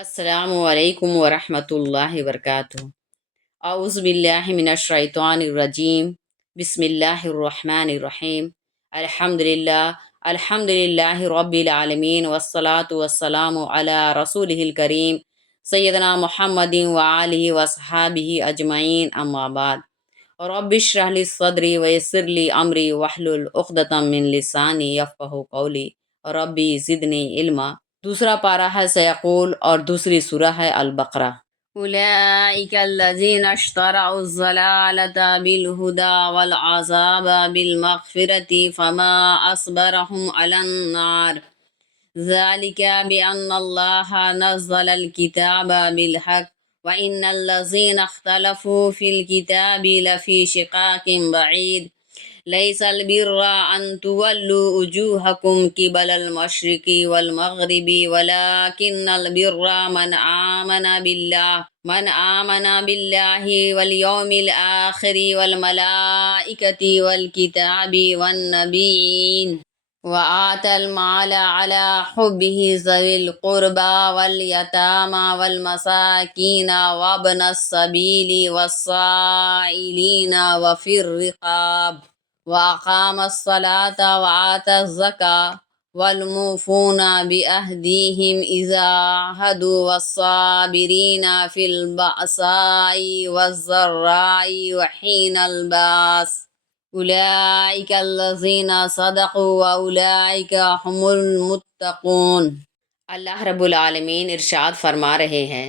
السلام علیکم ورحمۃ اللہ وبرکاتہ۔ اعوذ باللہ من الشیطان الرجیم، بسم اللہ الرحمن الرحیم۔ الحمد للہ رب العالمین، والصلاة والسلام علی رسولہ الکریم سیدنا محمد وآلہ وصحابہ اجمعین، اما بعد۔ رب اشرح لی صدری ویسر لی امری واحلل عقدۃ من لسانی یفقہوا قولی ربی زدنی علما۔ دوسرا پارہ ہے سیقول اور دوسری سورہ ہے البقرہ۔ اولئک الذین اشتروا الضلالۃ بالہدی والعذاب بالمغفرۃ فما اصبرهم علی النار ذلک بأن اللہ نزل الکتاب بالحق وإن الذین اختلفوا فی الکتاب لفی شقاق بعید لیس البر ان تولوا وجوہکم قبل المشرق والمغرب ولکن البر من آمن باللہ والیوم الآخر والملائکۃ والکتاب والنبیین وآتى المال على حبه ذوي القربى واليتامى والمساكين وابن السبيل والسائلين وفي الرقاب وأقام الصلاة وآتى الزكاة والموفون بعهدهم إذا عاهدوا والصابرين في البأساء والضراء وحين البأس اولئک الذین صدقوا واولئک هم المتقون۔ اللہ رب العالمین ارشاد فرما رہے ہیں،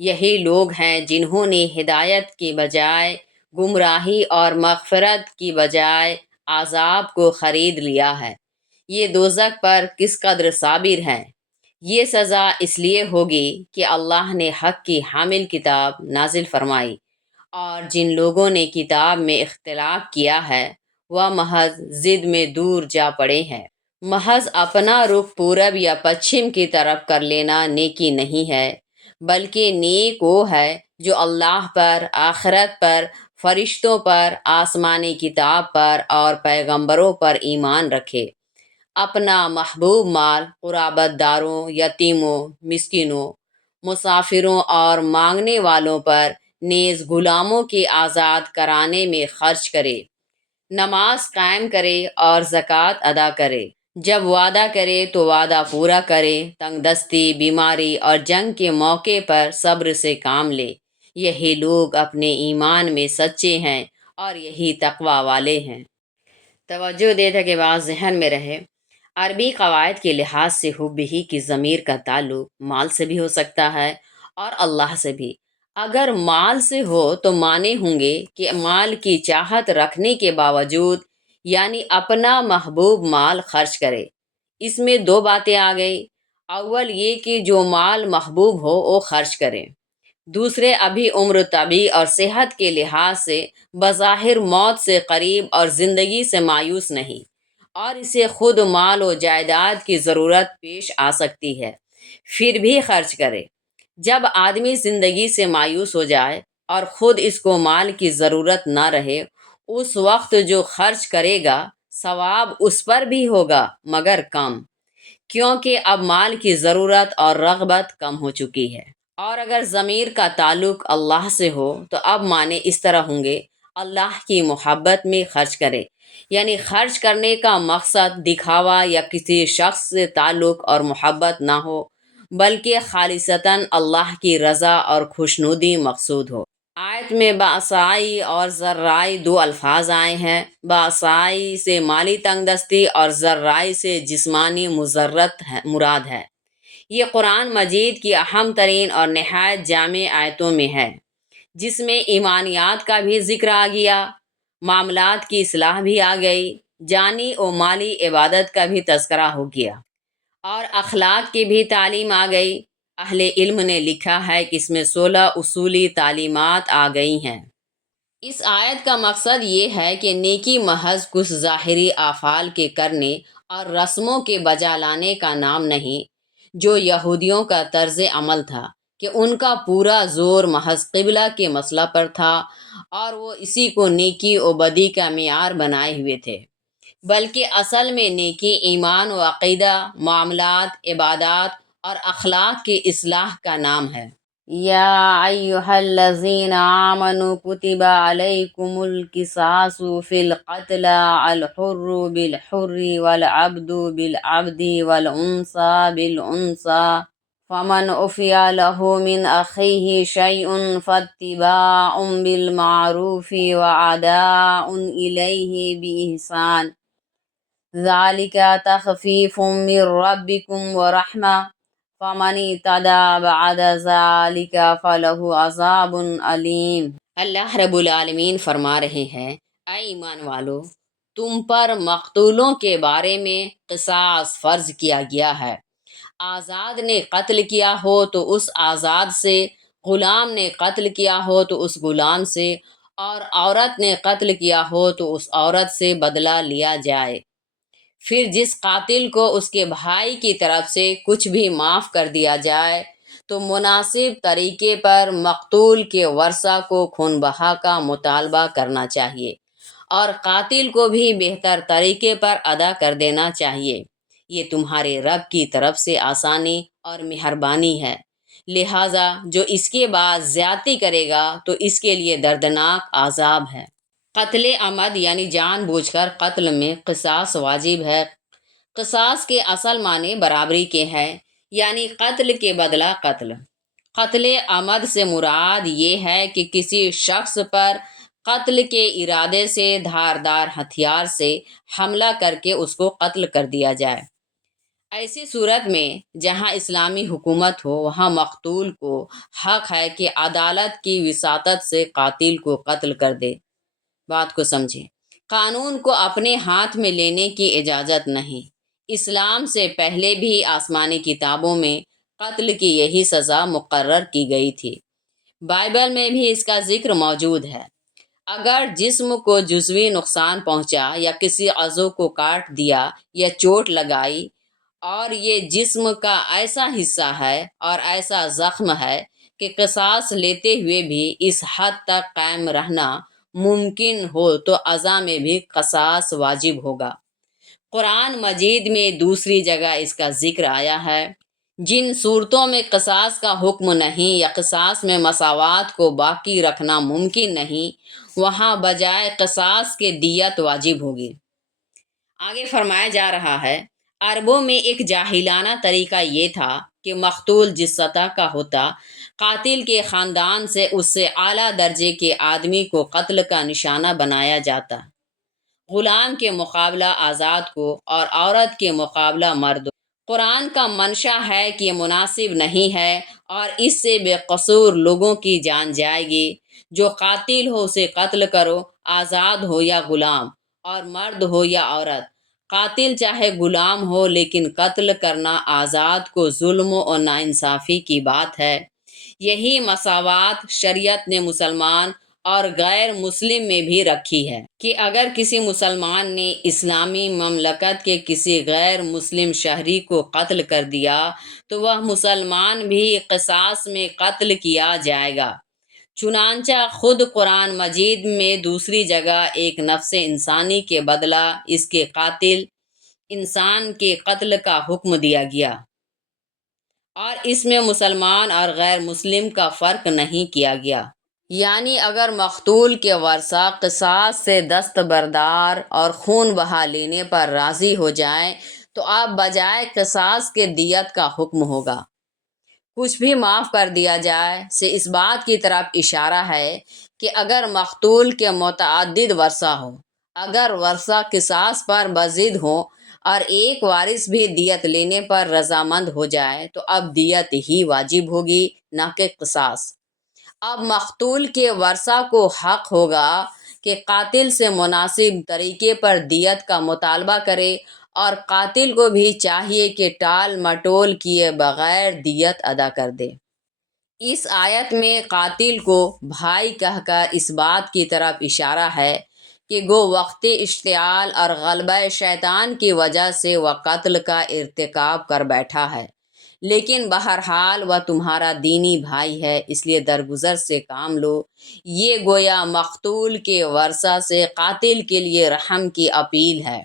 یہی لوگ ہیں جنہوں نے ہدایت کی بجائے گمراہی اور مغفرت کی بجائے عذاب کو خرید لیا ہے۔ یہ دوزخ پر کس قدر صابر ہیں۔ یہ سزا اس لیے ہوگی کہ اللہ نے حق کی حامل کتاب نازل فرمائی، اور جن لوگوں نے کتاب میں اختلاف کیا ہے وہ محض ضد میں دور جا پڑے ہیں۔ محض اپنا رخ پورب یا پچھم کی طرف کر لینا نیکی نہیں ہے، بلکہ نیک وہ ہے جو اللہ پر، آخرت پر، فرشتوں پر، آسمانی کتاب پر اور پیغمبروں پر ایمان رکھے، اپنا محبوب مال قرابت داروں، یتیموں، مسکینوں، مسافروں اور مانگنے والوں پر نیز غلاموں کے آزاد کرانے میں خرچ کرے، نماز قائم کرے اور زکوٰۃ ادا کرے، جب وعدہ کرے تو وعدہ پورا کرے، تنگ دستی، بیماری اور جنگ کے موقع پر صبر سے کام لے۔ یہی لوگ اپنے ایمان میں سچے ہیں اور یہی تقوی والے ہیں۔ توجہ دے تاکہ بات ذہن میں رہے۔ عربی قواعد کے لحاظ سے حبہ کی ضمیر کا تعلق مال سے بھی ہو سکتا ہے اور اللہ سے بھی۔ اگر مال سے ہو تو معنی ہوں گے کہ مال کی چاہت رکھنے کے باوجود، یعنی اپنا محبوب مال خرچ کرے۔ اس میں دو باتیں آ گئی، اول یہ کہ جو مال محبوب ہو وہ خرچ کرے، دوسرے ابھی عمر طبی اور صحت کے لحاظ سے بظاہر موت سے قریب اور زندگی سے مایوس نہیں، اور اسے خود مال و جائیداد کی ضرورت پیش آ سکتی ہے، پھر بھی خرچ کرے۔ جب آدمی زندگی سے مایوس ہو جائے اور خود اس کو مال کی ضرورت نہ رہے، اس وقت جو خرچ کرے گا ثواب اس پر بھی ہوگا مگر کم، کیونکہ اب مال کی ضرورت اور رغبت کم ہو چکی ہے۔ اور اگر ضمیر کا تعلق اللہ سے ہو تو اب معنی اس طرح ہوں گے، اللہ کی محبت میں خرچ کرے، یعنی خرچ کرنے کا مقصد دکھاوا یا کسی شخص سے تعلق اور محبت نہ ہو، بلکہ خالصتاً اللہ کی رضا اور خوشنودی مقصود ہو۔ آیت میں بأسائی اور ضرائی دو الفاظ آئے ہیں۔ بأسائی سے مالی تنگ دستی اور ضرائی سے جسمانی مضرت مراد ہے۔ یہ قرآن مجید کی اہم ترین اور نہایت جامع آیتوں میں ہے، جس میں ایمانیات کا بھی ذکر آ گیا، معاملات کی اصلاح بھی آ گئی، جانی و مالی عبادت کا بھی تذکرہ ہو گیا، اور اخلاق کی بھی تعلیم آ گئی۔ اہل علم نے لکھا ہے کہ اس میں 16 اصولی تعلیمات آ گئی ہیں۔ اس آیت کا مقصد یہ ہے کہ نیکی محض کچھ ظاہری افعال کے کرنے اور رسموں کے بجا لانے کا نام نہیں، جو یہودیوں کا طرز عمل تھا کہ ان کا پورا زور محض قبلہ کے مسئلہ پر تھا اور وہ اسی کو نیکی و بدی کا معیار بنائے ہوئے تھے، بلکہ اصل میں نیکی ایمان و عقیدہ، معاملات، عبادات اور اخلاق کی اصلاح کا نام ہے۔ یا ایھا الذین آمنوا کتب علیکم القصاص فی القتلى الحر بالحر والعبد بالعبد والانثى بالانثى فمن عفی له من اخیہ شیء فاتباع بالمعروف واداء الیہ بإحسان ذالک تخفیف من ربکم ورحمہ فمن اعتدی بعد ذالک فلہ عذاب علیم۔ اللہ رب العالمین فرما رہے ہیں، اے ایمان والو، تم پر مقتولوں کے بارے میں قصاص فرض کیا گیا ہے۔ آزاد نے قتل کیا ہو تو اس آزاد سے، غلام نے قتل کیا ہو تو اس غلام سے، اور عورت نے قتل کیا ہو تو اس عورت سے بدلہ لیا جائے۔ پھر جس قاتل کو اس کے بھائی کی طرف سے کچھ بھی معاف کر دیا جائے تو مناسب طریقے پر مقتول کے ورثہ کو خون بہا کا مطالبہ کرنا چاہیے، اور قاتل کو بھی بہتر طریقے پر ادا کر دینا چاہیے۔ یہ تمہارے رب کی طرف سے آسانی اور مہربانی ہے، لہٰذا جو اس کے بعد زیادتی کرے گا تو اس کے لیے دردناک عذاب ہے۔ قتل عمد یعنی جان بوجھ کر قتل میں قصاص واجب ہے۔ قصاص کے اصل معنی برابری کے ہیں، یعنی قتل کے بدلہ قتل۔ قتل عمد سے مراد یہ ہے کہ کسی شخص پر قتل کے ارادے سے دھاردار ہتھیار سے حملہ کر کے اس کو قتل کر دیا جائے۔ ایسی صورت میں جہاں اسلامی حکومت ہو وہاں مقتول کو حق ہے کہ عدالت کی وساطت سے قاتل کو قتل کر دے۔ بات کو سمجھیں، قانون کو اپنے ہاتھ میں لینے کی اجازت نہیں۔ اسلام سے پہلے بھی آسمانی کتابوں میں قتل کی یہی سزا مقرر کی گئی تھی۔ بائبل میں بھی اس کا ذکر موجود ہے۔ اگر جسم کو جزوی نقصان پہنچا یا کسی عضو کو کاٹ دیا یا چوٹ لگائی، اور یہ جسم کا ایسا حصہ ہے اور ایسا زخم ہے کہ قصاص لیتے ہوئے بھی اس حد تک قائم رہنا ممکن ہو تو اعضاء میں بھی قصاص واجب ہوگا۔ قرآن مجید میں دوسری جگہ اس کا ذکر آیا ہے۔ جن صورتوں میں قصاص کا حکم نہیں یا قصاص میں مساوات کو باقی رکھنا ممکن نہیں، وہاں بجائے قصاص کے دیت واجب ہوگی۔ آگے فرمایا جا رہا ہے، عربوں میں ایک جاہلانہ طریقہ یہ تھا کہ مقتول جس سطح کا ہوتا، قاتل کے خاندان سے اس سے اعلیٰ درجے کے آدمی کو قتل کا نشانہ بنایا جاتا، غلام کے مقابلہ آزاد کو اور عورت کے مقابلہ مرد۔ قرآن کا منشا ہے کہ یہ مناسب نہیں ہے اور اس سے بے قصور لوگوں کی جان جائے گی۔ جو قاتل ہو اسے قتل کرو، آزاد ہو یا غلام، اور مرد ہو یا عورت۔ قاتل چاہے غلام ہو، لیکن قتل کرنا آزاد کو ظلم و ناانصافی کی بات ہے۔ یہی مساوات شریعت نے مسلمان اور غیر مسلم میں بھی رکھی ہے کہ اگر کسی مسلمان نے اسلامی مملکت کے کسی غیر مسلم شہری کو قتل کر دیا تو وہ مسلمان بھی قصاص میں قتل کیا جائے گا۔ چنانچہ خود قرآن مجید میں دوسری جگہ ایک نفس انسانی کے بدلہ اس کے قاتل انسان کے قتل کا حکم دیا گیا، اور اس میں مسلمان اور غیر مسلم کا فرق نہیں کیا گیا۔ یعنی اگر مقتول کے ورثہ قصاص سے دستبردار اور خون بہا لینے پر راضی ہو جائیں تو اب بجائے قصاص کے دیت کا حکم ہوگا۔ کچھ بھی معاف کر دیا جائے سے اس بات کی طرف اشارہ ہے کہ اگر مقتول کے متعدد ورثہ ہوں، اگر ورثہ قصاص پر بضد ہوں اور ایک وارث بھی دیت لینے پر رضامند ہو جائے تو اب دیت ہی واجب ہوگی، نہ کہ قصاص۔ اب مقتول کے ورثہ کو حق ہوگا کہ قاتل سے مناسب طریقے پر دیت کا مطالبہ کرے، اور قاتل کو بھی چاہیے کہ ٹال مٹول کیے بغیر دیت ادا کر دے۔ اس آیت میں قاتل کو بھائی کہہ کر اس بات کی طرف اشارہ ہے کہ گو وقت اشتعال اور غلبہ شیطان کی وجہ سے وہ قتل کا ارتکاب کر بیٹھا ہے، لیکن بہرحال وہ تمہارا دینی بھائی ہے، اس لیے درگزر سے کام لو۔ یہ گویا مقتول کے ورثہ سے قاتل کے لیے رحم کی اپیل ہے۔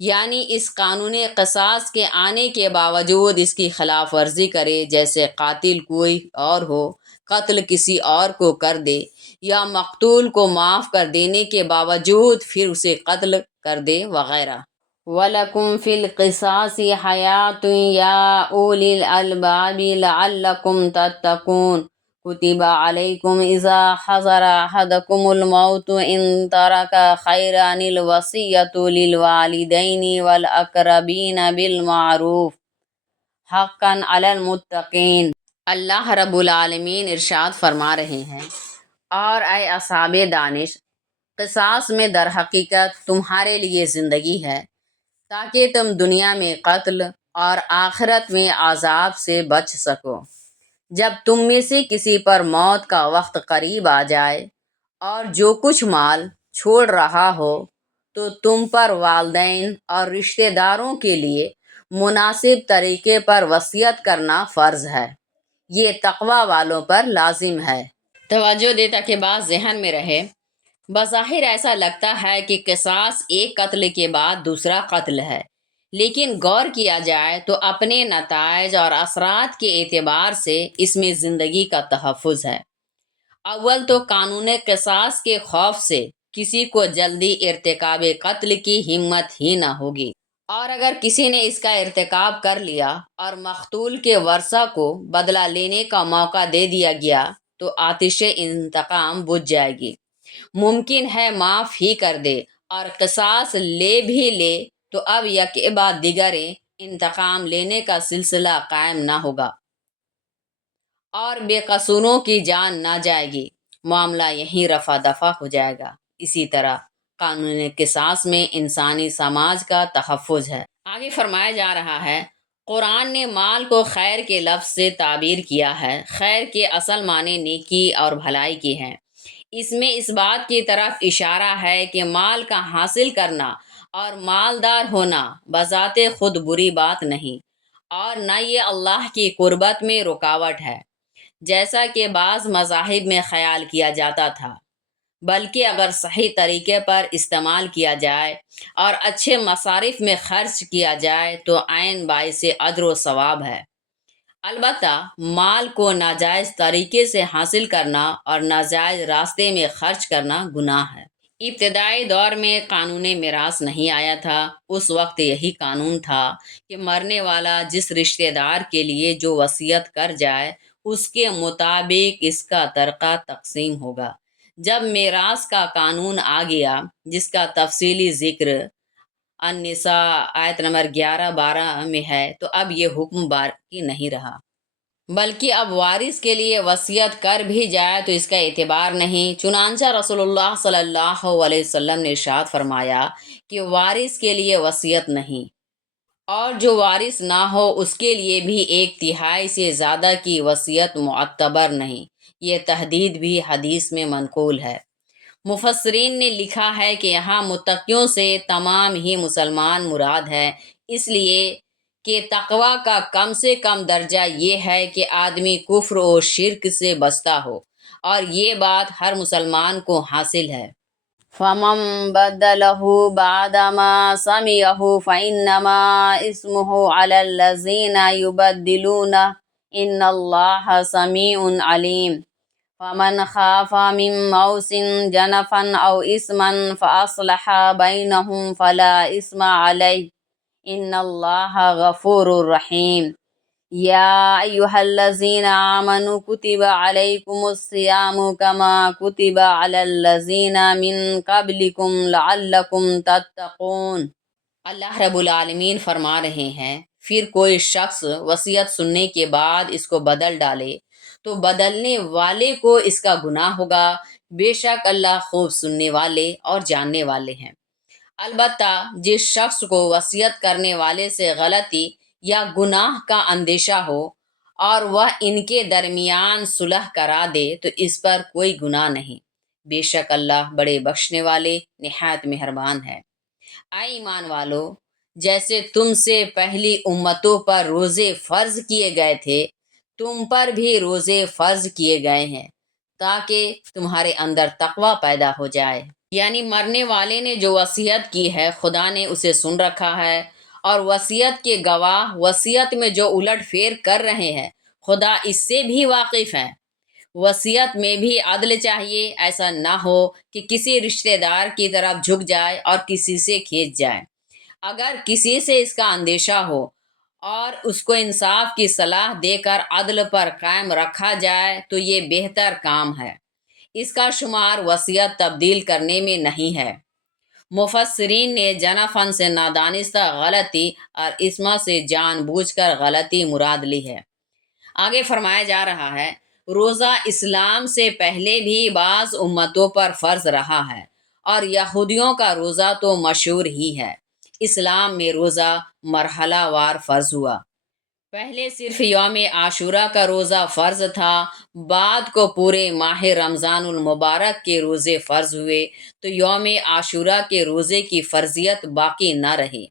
یعنی اس قانون قصاص کے آنے کے باوجود اس کی خلاف ورزی کرے، جیسے قاتل کوئی اور ہو، قتل کسی اور کو کر دے، یا مقتول کو معاف کر دینے کے باوجود پھر اسے قتل کر دے وغیرہ۔ وَلَكُمْ فِي الْقِصَاصِ حَيَاةٌ يَا أُولِي الْأَلْبَابِ لَعَلَّكُمْ تَتَّقُونَ كُتِبَ عَلَيْكُمْ إِذَا حَضَرَ أَحَدَكُمُ الْمَوْتُ إِن تَرَكَ خَيْرًا الْوَصِيَّةُ لِلْوَالِدَيْنِ وَالْأَقْرَبِينَ بِالْمَعْرُوفِ حَقًّا عَلَى الْمُتَّقِينَ۔ اللہ رب العالمین ارشاد فرما رہے ہیں، اور اے اصحاب دانش، قصاص میں در حقیقت تمہارے لیے زندگی ہے، تاکہ تم دنیا میں قتل اور آخرت میں عذاب سے بچ سکو۔ جب تم میں سے کسی پر موت کا وقت قریب آ جائے اور جو کچھ مال چھوڑ رہا ہو تو تم پر والدین اور رشتہ داروں کے لیے مناسب طریقے پر وصیت کرنا فرض ہے۔ یہ تقوی والوں پر لازم ہے۔ توجہ دے تاکہ بات ذہن میں رہے۔ بظاہر ایسا لگتا ہے کہ قصاص ایک قتل کے بعد دوسرا قتل ہے، لیکن غور کیا جائے تو اپنے نتائج اور اثرات کے اعتبار سے اس میں زندگی کا تحفظ ہے۔ اول تو قانون قصاص کے خوف سے کسی کو جلدی ارتکاب قتل کی ہمت ہی نہ ہوگی، اور اگر کسی نے اس کا ارتکاب کر لیا اور مقتول کے ورثہ کو بدلہ لینے کا موقع دے دیا گیا تو آتش انتقام بجھ جائے گی۔ ممکن ہے معاف ہی کر دے اور قصاص لے بھی لے تو اب یکے بعد دیگر انتقام لینے کا سلسلہ قائم نہ ہوگا اور بے قصوروں کی جان نہ جائے گی، معاملہ یہیں رفع دفع ہو جائے گا۔ اسی طرح قانون قصاص میں انسانی سماج کا تحفظ ہے۔ آگے فرمایا جا رہا ہے، قرآن نے مال کو خیر کے لفظ سے تعبیر کیا ہے۔ خیر کے اصل معنی نیکی اور بھلائی کی ہیں۔ اس میں اس بات کی طرف اشارہ ہے کہ مال کا حاصل کرنا اور مالدار ہونا بذات خود بری بات نہیں، اور نہ یہ اللہ کی قربت میں رکاوٹ ہے، جیسا کہ بعض مذاہب میں خیال کیا جاتا تھا، بلکہ اگر صحیح طریقے پر استعمال کیا جائے اور اچھے مصارف میں خرچ کیا جائے تو عین باعث اجر و ثواب ہے۔ البتہ مال کو ناجائز طریقے سے حاصل کرنا اور ناجائز راستے میں خرچ کرنا گناہ ہے۔ ابتدائی دور میں قانون میراث نہیں آیا تھا۔ اس وقت یہی قانون تھا کہ مرنے والا جس رشتہ دار کے لیے جو وصیت کر جائے اس کے مطابق اس کا ترکہ تقسیم ہوگا۔ جب میراث کا قانون آ گیا، جس کا تفصیلی ذکر النساء آیت نمبر 11-12 میں ہے، تو اب یہ حکم باقی نہیں رہا، بلکہ اب وارث کے لیے وصیت کر بھی جائے تو اس کا اعتبار نہیں۔ چنانچہ رسول اللہ صلی اللہ علیہ وسلم نے ارشاد فرمایا کہ وارث کے لیے وصیت نہیں، اور جو وارث نہ ہو اس کے لیے بھی 1/3 سے زیادہ کی وصیت معتبر نہیں۔ یہ تحدید بھی حدیث میں منقول ہے۔ مفسرین نے لکھا ہے کہ یہاں متقیوں سے تمام ہی مسلمان مراد ہے، اس لیے کہ تقوی کا کم سے کم درجہ یہ ہے کہ آدمی کفر و شرک سے بچتا ہو، اور یہ بات ہر مسلمان کو حاصل ہے۔ فَمَن بَدَّلَهُ بَعْدَمَا سَمِعَهُ فَإِنَّمَا إِثْمُهُ عَلَى الَّذِينَ يُبَدِّلُونَهُ إِنَّ اللَّهَ سَمِيعٌ عَلِيمٌ۔ فَمَنْ خَافَ مِن مُّوصٍ جَنَفًا أَوْ إِثْمًا فَأَصْلَحَ بَيْنَهُمْ فَلَا إِثْمَ عَلَيْهِ إِنَّ اللَّهَ غَفُورٌ رَّحِيمٌ۔ يَا أَيُّهَا الَّذِينَ آمَنُوا كُتِبَ عَلَيْكُمُ الصِّيَامُ كَمَا كُتِبَ عَلَى الَّذِينَ مِن قَبْلِكُمْ لَعَلَّكُمْ تَتَّقُونَ۔ اللہ رب العالمین فرما رہے ہیں، پھر کوئی شخص وصیت سننے کے بعد اس کو بدل ڈالے تو بدلنے والے کو اس کا گناہ ہوگا، بے شک اللہ خوب سننے والے اور جاننے والے ہیں۔ البتہ جس شخص کو وصیت کرنے والے سے غلطی یا گناہ کا اندیشہ ہو اور وہ ان کے درمیان صلح کرا دے تو اس پر کوئی گناہ نہیں، بے شک اللہ بڑے بخشنے والے نہایت مہربان ہے۔ اے ایمان والو، جیسے تم سے پہلی امتوں پر روزے فرض کیے گئے تھے، تم پر بھی روزے فرض کیے گئے ہیں، تاکہ تمہارے اندر تقوی پیدا ہو جائے۔ یعنی مرنے والے نے جو وصیت کی ہے خدا نے اسے سن رکھا ہے، اور وصیت کے گواہ وصیت میں جو الٹ پھیر کر رہے ہیں خدا اس سے بھی واقف ہے۔ وصیت میں بھی عدل چاہیے، ایسا نہ ہو کہ کسی رشتہ دار کی طرف جھک جائے اور کسی سے کھینچ جائے۔ اگر کسی سے اس کا اندیشہ ہو اور اس کو انصاف کی صلاح دے کر عدل پر قائم رکھا جائے تو یہ بہتر کام ہے، اس کا شمار وصیت تبدیل کرنے میں نہیں ہے۔ مفسرین نے جنفن سے نادانستہ غلطی اور اسما سے جان بوجھ کر غلطی مراد لی ہے۔ آگے فرمایا جا رہا ہے، روزہ اسلام سے پہلے بھی بعض امتوں پر فرض رہا ہے، اور یہودیوں کا روزہ تو مشہور ہی ہے۔ اسلام میں روزہ مرحلہ وار فرض ہوا۔ پہلے صرف یوم عاشورہ کا روزہ فرض تھا، بعد کو پورے ماہ رمضان المبارک کے روزے فرض ہوئے تو یوم عاشورہ کے روزے کی فرضیت باقی نہ رہی۔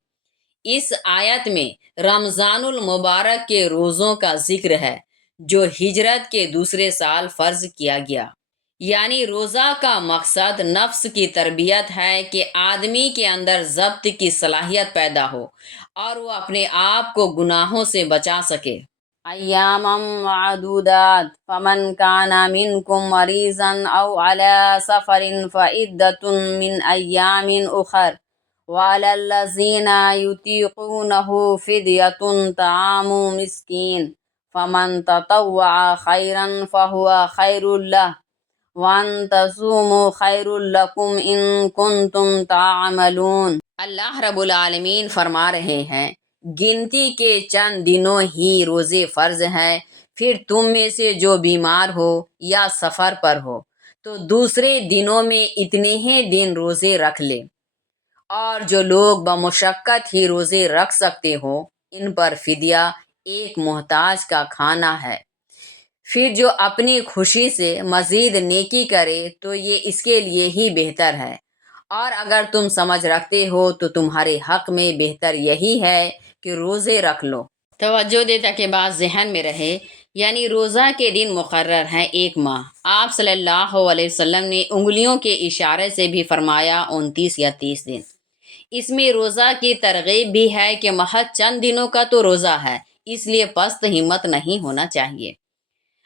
اس آیت میں رمضان المبارک کے روزوں کا ذکر ہے جو ہجرت کے دوسرے سال فرض کیا گیا۔ یعنی روزہ کا مقصد نفس کی تربیت ہے کہ آدمی کے اندر ضبط کی صلاحیت پیدا ہو اور وہ اپنے آپ کو گناہوں سے بچا سکے۔ ایاما معدودات فمن کان منکم مریضا او علی سفر فعدۃ من ایام اخر وعلی الذین یطیقونہ فدیۃ طعام مسکین فمن تطوع خیرا فہو خیر لہ وَأَن تَصُومُوا خَيْرٌ لَكُمْ إِن كُنتُمْ تَعْمَلُونَ۔ اللہ رب العالمین فرما رہے ہیں، گنتی کے چند دنوں ہی روزے فرض ہیں، پھر تم میں سے جو بیمار ہو یا سفر پر ہو تو دوسرے دنوں میں اتنے ہی دن روزے رکھ لے، اور جو لوگ بمشقت ہی روزے رکھ سکتے ہو ان پر فدیہ ایک محتاج کا کھانا ہے۔ پھر جو اپنی خوشی سے مزید نیکی کرے تو یہ اس کے لیے ہی بہتر ہے، اور اگر تم سمجھ رکھتے ہو تو تمہارے حق میں بہتر یہی ہے کہ روزے رکھ لو۔ توجہ دے تاکہ بات ذہن میں رہے، یعنی روزہ کے دن مقرر ہیں 1 ماہ۔ آپ صلی اللہ علیہ وسلم نے انگلیوں کے اشارے سے بھی فرمایا 29 یا 30 دن۔ اس میں روزہ کی ترغیب بھی ہے کہ محض چند دنوں کا تو روزہ ہے، اس لیے پست ہمت نہیں ہونا چاہیے۔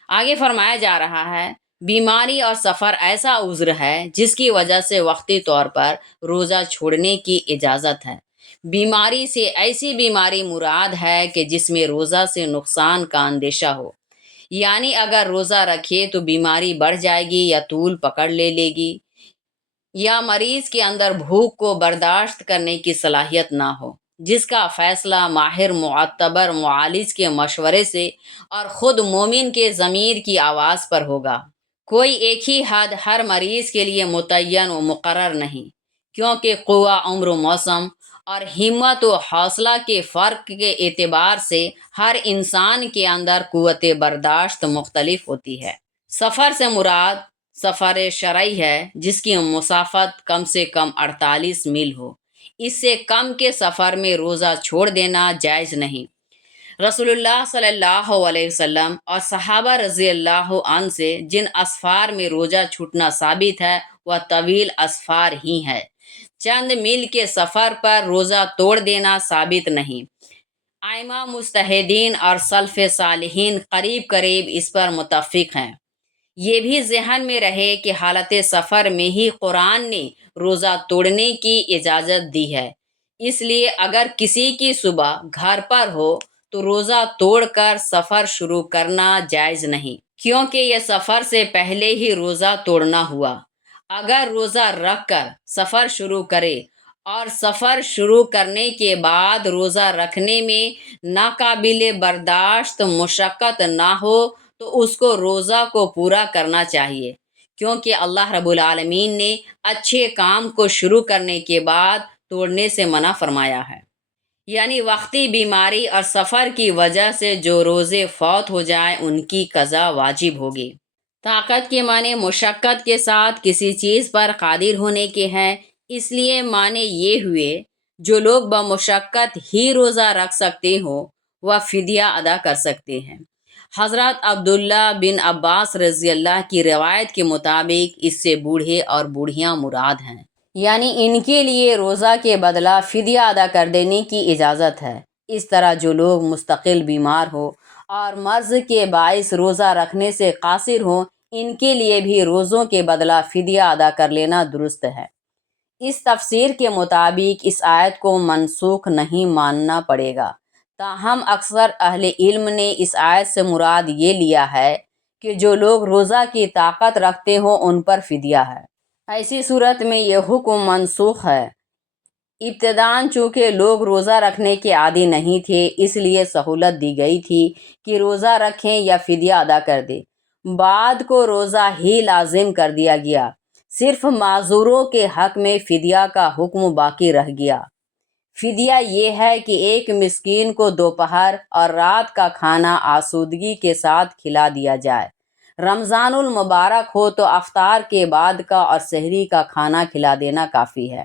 آگے فرمایا جا رہا ہے، بیماری اور سفر ایسا عذر ہے جس کی وجہ سے وقتی طور پر روزہ چھوڑنے کی اجازت ہے۔ بیماری سے ایسی بیماری مراد ہے کہ جس میں روزہ سے نقصان کا اندیشہ ہو، یعنی اگر روزہ رکھے تو بیماری بڑھ جائے گی یا طول پکڑ لے گی، یا مریض کے اندر بھوک کو برداشت کرنے کی صلاحیت نہ ہو، جس کا فیصلہ ماہر معتبر معالج کے مشورے سے اور خود مومن کے ضمیر کی آواز پر ہوگا۔ کوئی ایک ہی حد ہر مریض کے لیے متعین و مقرر نہیں، کیونکہ قوہ عمر و موسم اور ہمت و حوصلہ کے فرق کے اعتبار سے ہر انسان کے اندر قوت برداشت مختلف ہوتی ہے۔ سفر سے مراد سفر شرعی ہے جس کی مسافت کم سے کم 48 میل ہو، اس سے کم کے سفر میں روزہ چھوڑ دینا جائز نہیں۔ رسول اللہ صلی اللہ علیہ وسلم اور صحابہ رضی اللہ عنہ سے جن اسفار میں روزہ چھوٹنا ثابت ہے وہ طویل اسفار ہی ہے، چند میل کے سفر پر روزہ توڑ دینا ثابت نہیں۔ ائمہ مجتہدین اور سلف صالحین قریب قریب اس پر متفق ہیں۔ یہ بھی ذہن میں رہے کہ حالت سفر میں ہی قرآن نے روزہ توڑنے کی اجازت دی ہے، اس لیے اگر کسی کی صبح گھر پر ہو تو روزہ توڑ کر سفر شروع کرنا جائز نہیں، کیونکہ یہ سفر سے پہلے ہی روزہ توڑنا ہوا۔ اگر روزہ رکھ کر سفر شروع کرے اور سفر شروع کرنے کے بعد روزہ رکھنے میں ناقابل برداشت مشقت نہ ہو تو اس کو روزہ کو پورا کرنا چاہیے، کیونکہ اللہ رب العالمین نے اچھے کام کو شروع کرنے کے بعد توڑنے سے منع فرمایا ہے۔ یعنی وقتی بیماری اور سفر کی وجہ سے جو روزے فوت ہو جائیں ان کی قضا واجب ہوگی۔ طاقت کے معنی مشقت کے ساتھ کسی چیز پر قادر ہونے کے ہیں، اس لیے معنی یہ ہوئے جو لوگ بمشقت ہی روزہ رکھ سکتے ہوں وہ فدیہ ادا کر سکتے ہیں۔ حضرت عبداللہ بن عباس رضی اللہ کی روایت کے مطابق اس سے بوڑھے اور بوڑھیاں مراد ہیں۔ یعنی ان کے لیے روزہ کے بدلہ فدیہ ادا کر دینے کی اجازت ہے۔ اس طرح جو لوگ مستقل بیمار ہو اور مرض کے باعث روزہ رکھنے سے قاصر ہوں، ان کے لیے بھی روزوں کے بدلہ فدیہ ادا کر لینا درست ہے۔ اس تفسیر کے مطابق اس آیت کو منسوخ نہیں ماننا پڑے گا، تاہم اکثر اہل علم نے اس آیت سے مراد یہ لیا ہے کہ جو لوگ روزہ کی طاقت رکھتے ہوں ان پر فدیہ ہے۔ ایسی صورت میں یہ حکم منسوخ ہے۔ ابتداً چونکہ لوگ روزہ رکھنے کے عادی نہیں تھے، اس لیے سہولت دی گئی تھی کہ روزہ رکھیں یا فدیہ ادا کر دیں۔ بعد کو روزہ ہی لازم کر دیا گیا، صرف معذوروں کے حق میں فدیہ کا حکم باقی رہ گیا۔ فدیہ یہ ہے کہ ایک مسکین کو دوپہر اور رات کا کھانا آسودگی کے ساتھ کھلا دیا جائے۔ رمضان المبارک ہو تو افطار کے بعد کا اور سحری کا کھانا کھلا دینا کافی ہے۔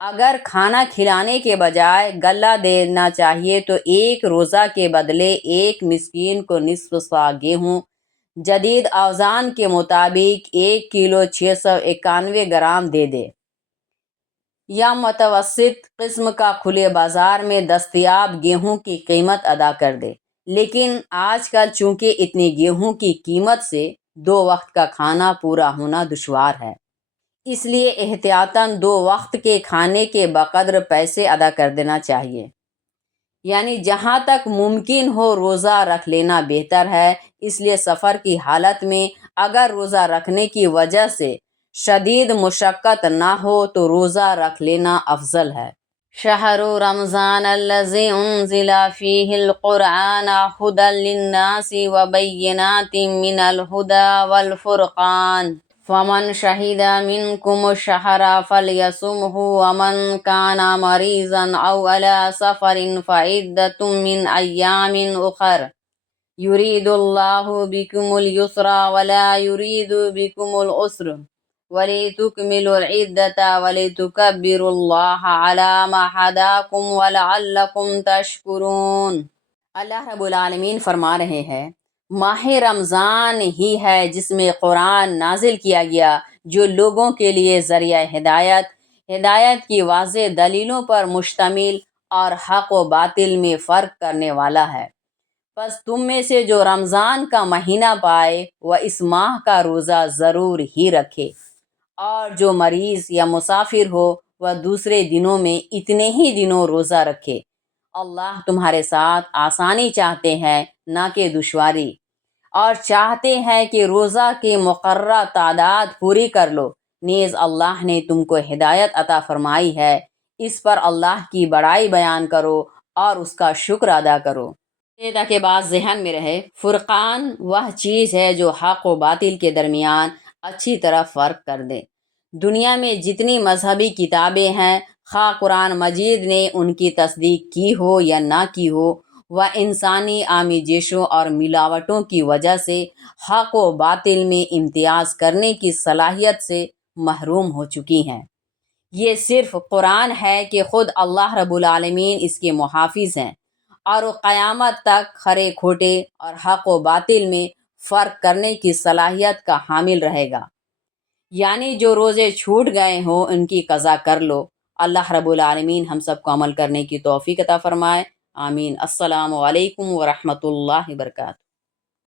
اگر کھانا کھلانے کے بجائے غلہ دینا چاہیے تو ایک روزہ کے بدلے ایک مسکین کو نصف سا گیہوں، جدید اوزان کے مطابق 1 کلو 691 گرام دے دے، یا متوسط قسم کا کھلے بازار میں دستیاب گیہوں کی قیمت ادا کر دے۔ لیکن آج کل چونکہ اتنی گیہوں کی قیمت سے 2 وقت کا کھانا پورا ہونا دشوار ہے، اس لیے احتیاطاً 2 وقت کے کھانے کے بقدر پیسے ادا کر دینا چاہیے۔ یعنی جہاں تک ممکن ہو روزہ رکھ لینا بہتر ہے، اس لیے سفر کی حالت میں اگر روزہ رکھنے کی وجہ سے شدید مشقت نہ ہو تو روزہ رکھ لینا افضل ہے۔ شہر رمضان الذی انزل فیہ القرآن ھدی للناس وبینات من الھدی والفرقان فمن شہد منکم الشہر فلیصمہ ومن کان مریضا او علی سفر فعدۃ من ایام اخر یرید اللہ بکم الیسر ولا یرید بکم العسر وَلِتُكْمِلُوا الْعِدَّةَ وَلِتُكَبِّرُوا اللَّهَ عَلَى مَا هَدَاكُمْ وَلَعَلَّكُمْ تَشْكُرُونَ۔ اللہ رب العالمین فرما رہے ہیں، ماہ رمضان ہی ہے جس میں قرآن نازل کیا گیا، جو لوگوں کے لیے ذریعہ ہدایت کی واضح دلیلوں پر مشتمل اور حق و باطل میں فرق کرنے والا ہے۔ پس تم میں سے جو رمضان کا مہینہ پائے وہ اس ماہ کا روزہ ضرور ہی رکھے، اور جو مریض یا مسافر ہو وہ دوسرے دنوں میں اتنے ہی دنوں روزہ رکھے۔ اللہ تمہارے ساتھ آسانی چاہتے ہیں نہ کہ دشواری، اور چاہتے ہیں کہ روزہ کی مقررہ تعداد پوری کر لو۔ نیز اللہ نے تم کو ہدایت عطا فرمائی ہے، اس پر اللہ کی بڑائی بیان کرو اور اس کا شکر ادا کرو۔ تاکہ بات ذہن میں رہے، فرقان وہ چیز ہے جو حق و باطل کے درمیان اچھی طرح فرق کر دے۔ دنیا میں جتنی مذہبی کتابیں ہیں، خواہ قرآن مجید نے ان کی تصدیق کی ہو یا نہ کی ہو، وہ انسانی آمیزشوں اور ملاوٹوں کی وجہ سے حق و باطل میں امتیاز کرنے کی صلاحیت سے محروم ہو چکی ہیں۔ یہ صرف قرآن ہے کہ خود اللہ رب العالمین اس کے محافظ ہیں، اور وہ قیامت تک کھرے کھوٹے اور حق و باطل میں فرق کرنے کی صلاحیت کا حامل رہے گا۔ یعنی جو روزے چھوٹ گئے ہوں ان کی قضا کر لو۔ اللہ رب العالمین ہم سب کو عمل کرنے کی توفیق عطا فرمائے، آمین۔ السلام علیکم ورحمۃ اللہ وبرکاتہ۔